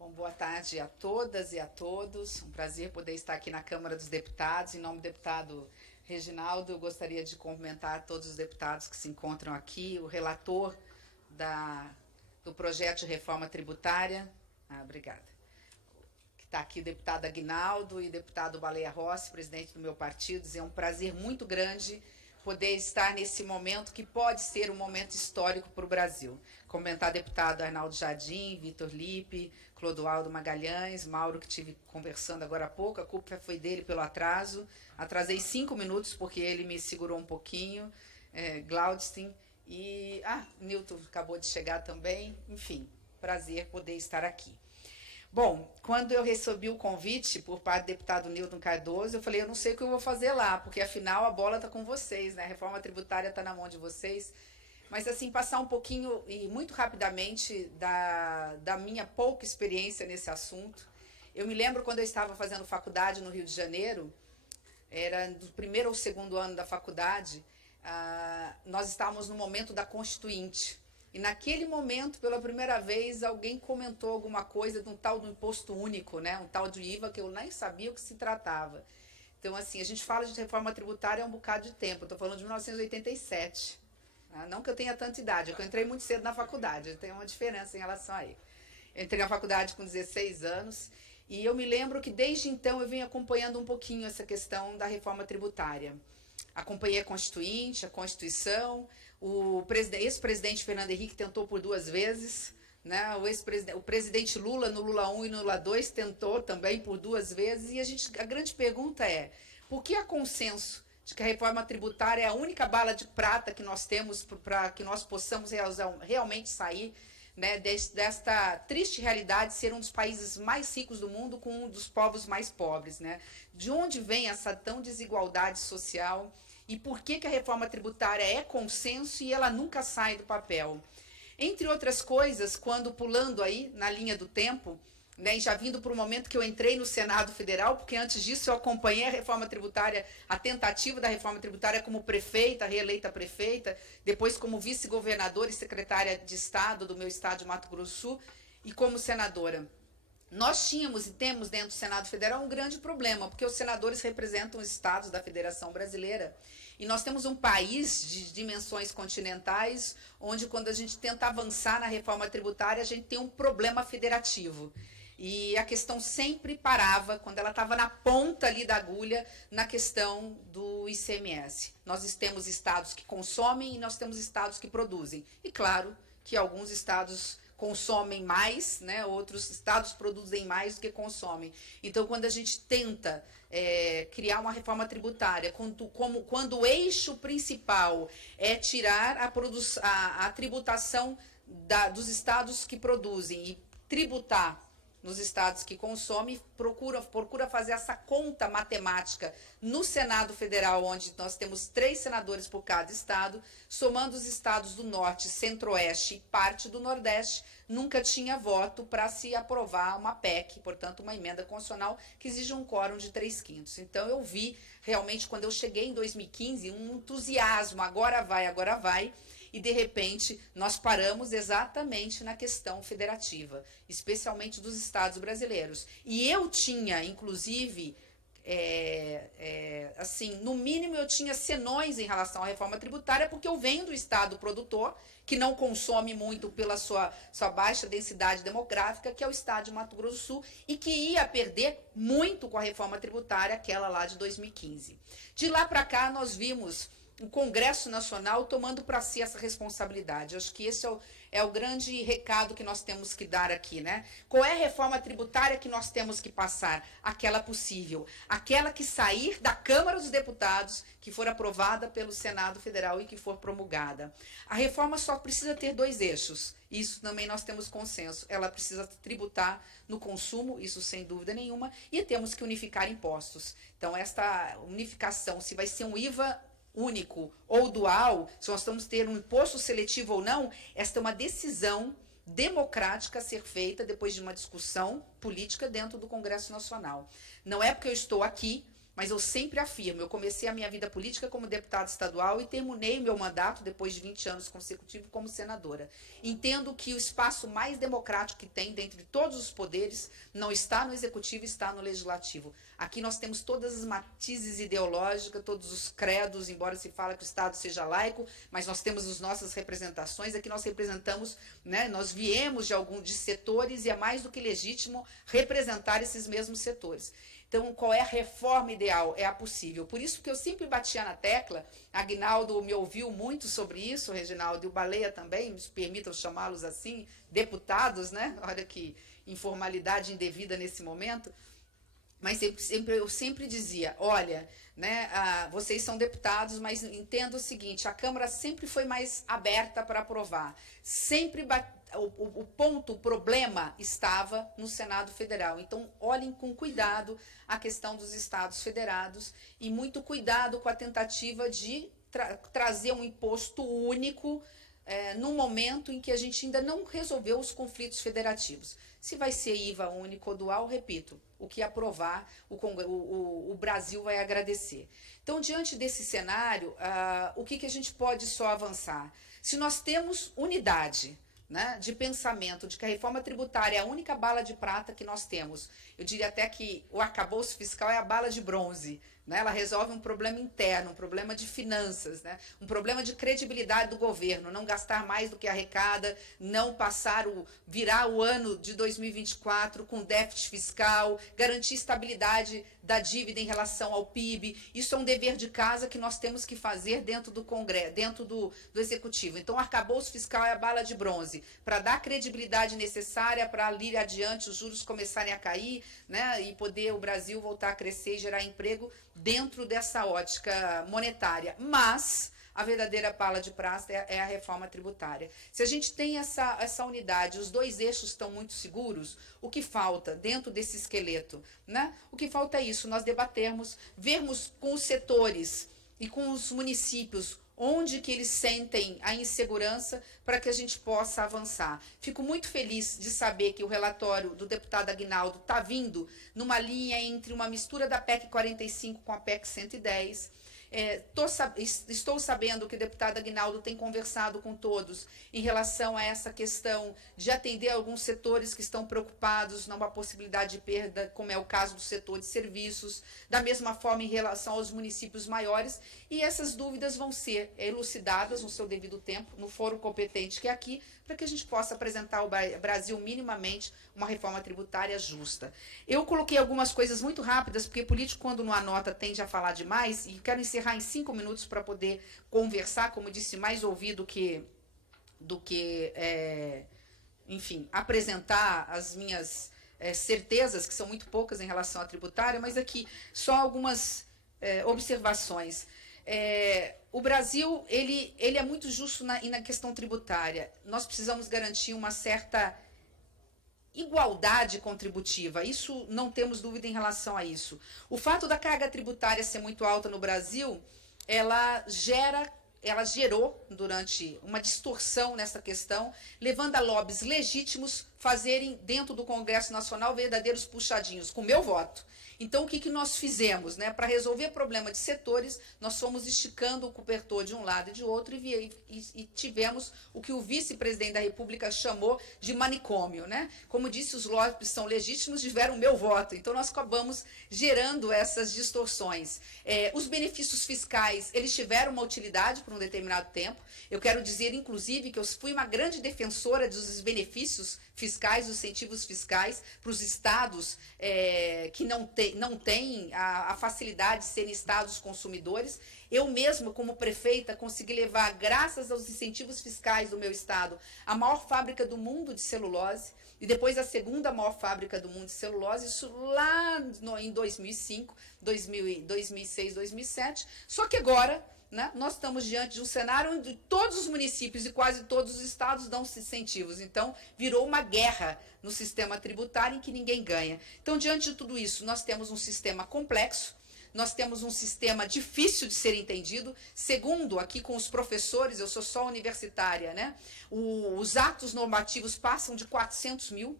Bom, boa tarde a todas e a todos. Um prazer poder estar aqui na Câmara dos Deputados. Em nome do deputado Reginaldo, eu gostaria de cumprimentar todos os deputados que se encontram aqui, o relator do projeto de reforma tributária. Obrigada. Que está aqui o deputado Aguinaldo e o deputado Baleia Rossi, presidente do meu partido. É um prazer muito grande poder estar nesse momento que pode ser um momento histórico para o Brasil. Comentar deputado Arnaldo Jardim, Vitor Lippe, Clodoaldo Magalhães, Mauro, que estive conversando agora há pouco, a culpa foi dele pelo atraso. Atrasei 5 minutos porque ele me segurou um pouquinho. Glaudstein e... Newton acabou de chegar também. Enfim, prazer poder estar aqui. Bom, quando eu recebi o convite por parte do deputado Newton Cardoso, eu falei, eu não sei o que eu vou fazer lá, porque afinal a bola está com vocês, né? A reforma tributária está na mão de vocês. Mas assim, passar um pouquinho e muito rapidamente da minha pouca experiência nesse assunto. Eu me lembro quando eu estava fazendo faculdade no Rio de Janeiro, era do primeiro ou segundo ano da faculdade, nós estávamos no momento da Constituinte. E naquele momento, pela primeira vez, alguém comentou alguma coisa de um tal do imposto único, né? Um tal de IVA que eu nem sabia o que se tratava. Então, assim, a gente fala de reforma tributária há um bocado de tempo. Estou falando de 1987. Não que eu tenha tanta idade, é que eu entrei muito cedo na faculdade. Tem uma diferença em relação a ele. Eu entrei na faculdade com 16 anos e eu me lembro que desde então eu venho acompanhando um pouquinho essa questão da reforma tributária. Acompanhei a Constituinte, a Constituição, o ex-presidente Fernando Henrique tentou por 2 vezes, né? O presidente Lula, no Lula 1 e no Lula 2, tentou também por 2 vezes, e a grande pergunta é, por que há consenso de que a reforma tributária é a única bala de prata que nós temos para que nós possamos realmente sair, né, desta triste realidade de ser um dos países mais ricos do mundo com um dos povos mais pobres, né? De onde vem essa tão desigualdade social e por que a reforma tributária é consenso e ela nunca sai do papel? Entre outras coisas, quando pulando aí na linha do tempo, né, e já vindo para o momento que eu entrei no Senado Federal, porque antes disso eu acompanhei a reforma tributária, a tentativa da reforma tributária como prefeita, reeleita prefeita, depois como vice-governadora e secretária de Estado do meu estado de Mato Grosso do Sul, e como senadora. Nós tínhamos e temos dentro do Senado Federal um grande problema, porque os senadores representam os estados da Federação Brasileira, e nós temos um país de dimensões continentais, onde quando a gente tenta avançar na reforma tributária, a gente tem um problema federativo. E a questão sempre parava, quando ela estava na ponta ali da agulha, na questão do ICMS. Nós temos estados que consomem e nós temos estados que produzem. E claro que alguns estados consomem mais, né? Outros estados produzem mais do que consomem. Então, quando a gente tenta criar uma reforma tributária, quando o eixo principal é tirar a tributação dos estados que produzem e tributar nos estados que consomem, procura fazer essa conta matemática no Senado Federal, onde nós temos 3 senadores por cada estado, somando os estados do Norte, Centro-Oeste e parte do Nordeste, nunca tinha voto para se aprovar uma PEC, portanto uma emenda constitucional que exige um quórum de 3/5. Então eu vi realmente, quando eu cheguei em 2015, um entusiasmo, agora vai, e, de repente, nós paramos exatamente na questão federativa, especialmente dos estados brasileiros. E eu tinha, inclusive, assim, no mínimo eu tinha senões em relação à reforma tributária, porque eu venho do estado produtor, que não consome muito pela sua baixa densidade demográfica, que é o estado de Mato Grosso do Sul, e que ia perder muito com a reforma tributária, aquela lá de 2015. De lá para cá, nós vimos o Congresso Nacional tomando para si essa responsabilidade. Acho que esse é o grande recado que nós temos que dar aqui, né? Qual é a reforma tributária que nós temos que passar? Aquela possível. Aquela que sair da Câmara dos Deputados, que for aprovada pelo Senado Federal e que for promulgada. A reforma só precisa ter 2 eixos. Isso também nós temos consenso. Ela precisa tributar no consumo, isso sem dúvida nenhuma, e temos que unificar impostos. Então, esta unificação, se vai ser um IVA único ou dual, se nós estamos ter um imposto seletivo ou não, esta é uma decisão democrática a ser feita depois de uma discussão política dentro do Congresso Nacional. Não é porque eu estou aqui mas eu sempre afirmo, eu comecei a minha vida política como deputada estadual e terminei meu mandato, depois de 20 anos consecutivos, como senadora. Entendo que o espaço mais democrático que tem, dentre todos os poderes, não está no executivo, está no legislativo. Aqui nós temos todas as matizes ideológicas, todos os credos, embora se fale que o Estado seja laico, mas nós temos as nossas representações, aqui nós representamos, né, nós viemos de setores e é mais do que legítimo representar esses mesmos setores. Então, qual é a reforma ideal? É a possível. Por isso que eu sempre batia na tecla, Aguinaldo me ouviu muito sobre isso, Reginaldo, e o Baleia também, me permitam chamá-los assim, deputados, né? Olha que informalidade indevida nesse momento. Mas eu sempre dizia, olha, né, vocês são deputados, mas entenda o seguinte, a Câmara sempre foi mais aberta para aprovar. Sempre o problema estava no Senado Federal. Então, olhem com cuidado a questão dos estados federados e muito cuidado com a tentativa de trazer um imposto único no momento em que a gente ainda não resolveu os conflitos federativos. Se vai ser IVA único ou dual, repito, o que aprovar, o Brasil vai agradecer. Então, diante desse cenário, o que a gente pode só avançar? Se nós temos unidade, né, de pensamento, de que a reforma tributária é a única bala de prata que nós temos, eu diria até que o arcabouço fiscal é a bala de bronze, né? Ela resolve um problema interno, um problema de finanças, né? Um problema de credibilidade do governo, não gastar mais do que arrecada, não virar o ano de 2024 com déficit fiscal, garantir estabilidade da dívida em relação ao PIB. Isso é um dever de casa que nós temos que fazer dentro do Congresso, dentro do Executivo. Então, o arcabouço fiscal é a bala de bronze, para dar a credibilidade necessária para ali adiante os juros começarem a cair, né, e poder o Brasil voltar a crescer e gerar emprego dentro dessa ótica monetária. Mas a verdadeira bala de prata é a reforma tributária. Se a gente tem essa unidade, os dois eixos estão muito seguros, o que falta dentro desse esqueleto, né? O que falta é isso, nós debatermos, vermos com os setores e com os municípios onde que eles sentem a insegurança para que a gente possa avançar. Fico muito feliz de saber que o relatório do deputado Aguinaldo está vindo numa linha entre uma mistura da PEC 45 com a PEC 110. Estou sabendo que o deputado Aguinaldo tem conversado com todos em relação a essa questão de atender alguns setores que estão preocupados numa possibilidade de perda, como é o caso do setor de serviços, da mesma forma em relação aos municípios maiores, e essas dúvidas vão ser elucidadas no seu devido tempo, no fórum competente que é aqui, para que a gente possa apresentar ao Brasil minimamente uma reforma tributária justa. Eu coloquei algumas coisas muito rápidas, porque político, quando não anota, tende a falar demais, e quero encerrar em 5 minutos para poder conversar, como disse, mais ouvir do que enfim, apresentar as minhas certezas, que são muito poucas em relação à tributária, mas aqui só algumas observações. O Brasil ele é muito justo na questão tributária. Nós precisamos garantir uma certa igualdade contributiva. Isso, não temos dúvida em relação a isso. O fato da carga tributária ser muito alta no Brasil, ela gerou durante uma distorção nessa questão, levando a lobbies legítimos fazerem dentro do Congresso Nacional verdadeiros puxadinhos, com meu voto. Então, o que nós fizemos? Né? Para resolver problema de setores, nós fomos esticando o cobertor de um lado e de outro e tivemos o que o vice-presidente da República chamou de manicômio. Né? Como disse, os lobbies são legítimos, tiveram o meu voto. Então, nós acabamos gerando essas distorções. Os benefícios fiscais, eles tiveram uma utilidade por um determinado tempo. Eu quero dizer, inclusive, que eu fui uma grande defensora dos benefícios fiscais, dos incentivos fiscais para os estados que não têm a facilidade de serem estados consumidores. Eu mesma, como prefeita, consegui levar, graças aos incentivos fiscais do meu estado, a maior fábrica do mundo de celulose, e depois a segunda maior fábrica do mundo de celulose, isso lá em 2005, 2006, 2007. Só que agora, né, nós estamos diante de um cenário onde todos os municípios e quase todos os estados dão incentivos. Então, virou uma guerra no sistema tributário em que ninguém ganha. Então, diante de tudo isso, nós temos um sistema complexo, nós temos um sistema difícil de ser entendido. Segundo, aqui com os professores, eu sou só universitária, né? Os atos normativos passam de 400 mil.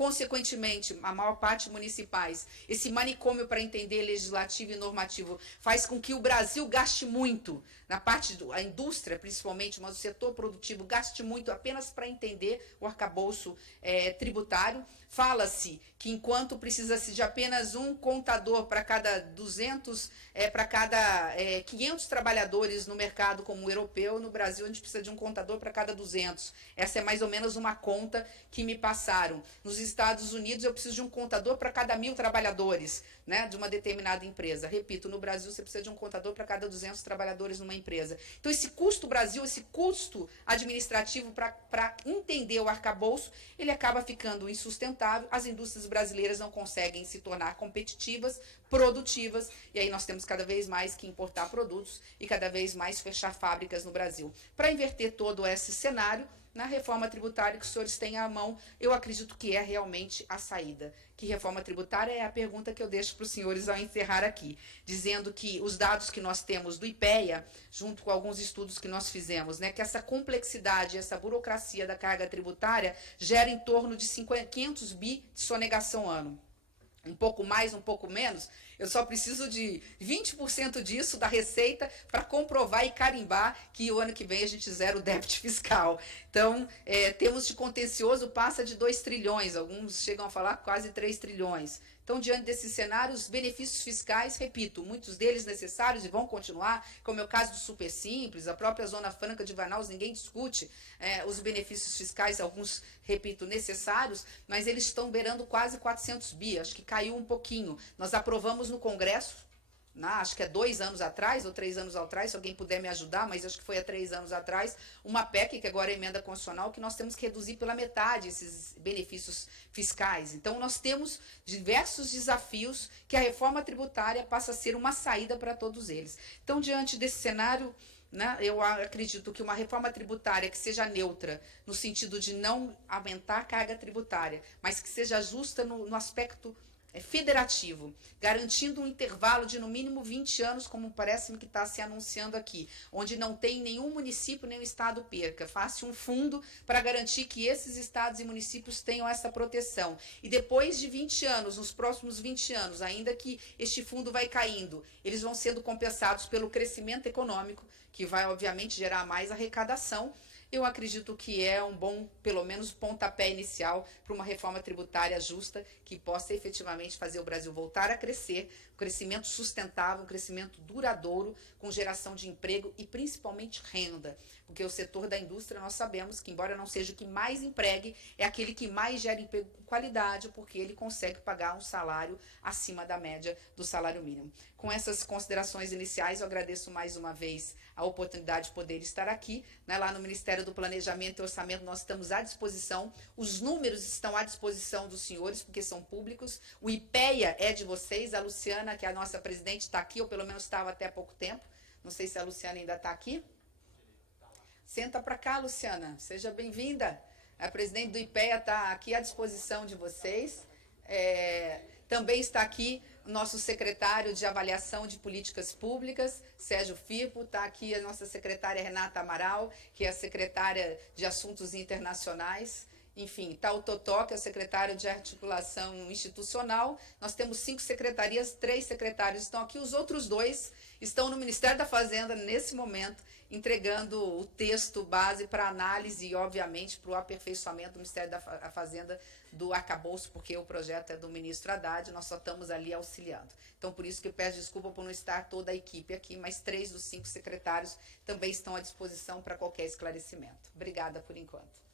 consequentemente, a maior parte municipais. Esse manicômio para entender legislativo e normativo faz com que o Brasil gaste muito, na parte da indústria, principalmente, mas o setor produtivo gaste muito apenas para entender o arcabouço tributário. Fala-se que enquanto precisa-se de apenas um contador para cada 500 trabalhadores no mercado como o europeu, no Brasil a gente precisa de um contador para cada 200. Essa é mais ou menos uma conta que me passaram. Nos Estados Unidos eu preciso de um contador para cada 1.000 trabalhadores, né, de uma determinada empresa. Repito, no Brasil você precisa de um contador para cada 200 trabalhadores numa empresa. Então esse custo Brasil, esse custo administrativo para entender o arcabouço, ele acaba ficando insustentável. As indústrias brasileiras não conseguem se tornar competitivas, produtivas, e aí nós temos cada vez mais que importar produtos e cada vez mais fechar fábricas no Brasil. Para inverter todo esse cenário, na reforma tributária que os senhores têm à mão, eu acredito que é realmente a saída. Que reforma tributária é a pergunta que eu deixo para os senhores ao encerrar aqui, dizendo que os dados que nós temos do IPEA, junto com alguns estudos que nós fizemos, né, que essa complexidade, essa burocracia da carga tributária gera em torno de 500 bi de sonegação ano. Um pouco mais, um pouco menos, eu só preciso de 20% disso da receita para comprovar e carimbar que o ano que vem a gente zera o déficit fiscal. Então, temos de contencioso passa de 2 trilhões, alguns chegam a falar quase 3 trilhões. Então, diante desses cenários, benefícios fiscais, repito, muitos deles necessários e vão continuar, como é o caso do Super Simples, a própria Zona Franca de Manaus, ninguém discute os benefícios fiscais, alguns, repito, necessários, mas eles estão beirando quase 400 bi, acho que caiu um pouquinho. Nós aprovamos no Congresso, acho que 2 anos atrás ou 3 anos atrás, se alguém puder me ajudar, mas acho que foi há 3 anos atrás, uma PEC, que agora é emenda constitucional, que nós temos que reduzir pela metade esses benefícios fiscais. Então, nós temos diversos desafios que a reforma tributária passa a ser uma saída para todos eles. Então, diante desse cenário, né, eu acredito que uma reforma tributária que seja neutra, no sentido de não aumentar a carga tributária, mas que seja justa no aspecto federativo, garantindo um intervalo de no mínimo 20 anos, como parece-me que está se anunciando aqui, onde não tem nenhum município nem estado perca. Faça um fundo para garantir que esses estados e municípios tenham essa proteção. E depois de 20 anos, nos próximos 20 anos, ainda que este fundo vai caindo, eles vão sendo compensados pelo crescimento econômico, que vai, obviamente, gerar mais arrecadação. Eu acredito que é um bom, pelo menos, pontapé inicial para uma reforma tributária justa que possa efetivamente fazer o Brasil voltar a crescer, um crescimento sustentável, um crescimento duradouro, com geração de emprego e principalmente renda. Porque o setor da indústria, nós sabemos que, embora não seja o que mais empregue, é aquele que mais gera emprego com qualidade, porque ele consegue pagar um salário acima da média do salário mínimo. Com essas considerações iniciais, eu agradeço mais uma vez a oportunidade de poder estar aqui, né, lá no Ministério do Planejamento e Orçamento. Nós estamos à disposição, os números estão à disposição dos senhores, porque são públicos, o IPEA é de vocês, a Luciana, que é a nossa presidente, está aqui, ou pelo menos estava até há pouco tempo, não sei se a Luciana ainda está aqui. Senta para cá, Luciana, seja bem-vinda. A presidente do IPEA está aqui à disposição de vocês. Também está aqui o nosso secretário de Avaliação de Políticas Públicas, Sérgio Firpo, está aqui a nossa secretária Renata Amaral, que é a secretária de Assuntos Internacionais. Enfim, está o Totó, que é o secretário de Articulação Institucional. Nós temos 5 secretarias, 3 secretários estão aqui, os outros 2 estão no Ministério da Fazenda, nesse momento, entregando o texto base para análise e, obviamente, para o aperfeiçoamento do Ministério da Fazenda do arcabouço, porque o projeto é do ministro Haddad, nós só estamos ali auxiliando. Então, por isso que eu peço desculpa por não estar toda a equipe aqui, mas 3 dos 5 secretários também estão à disposição para qualquer esclarecimento. Obrigada por enquanto.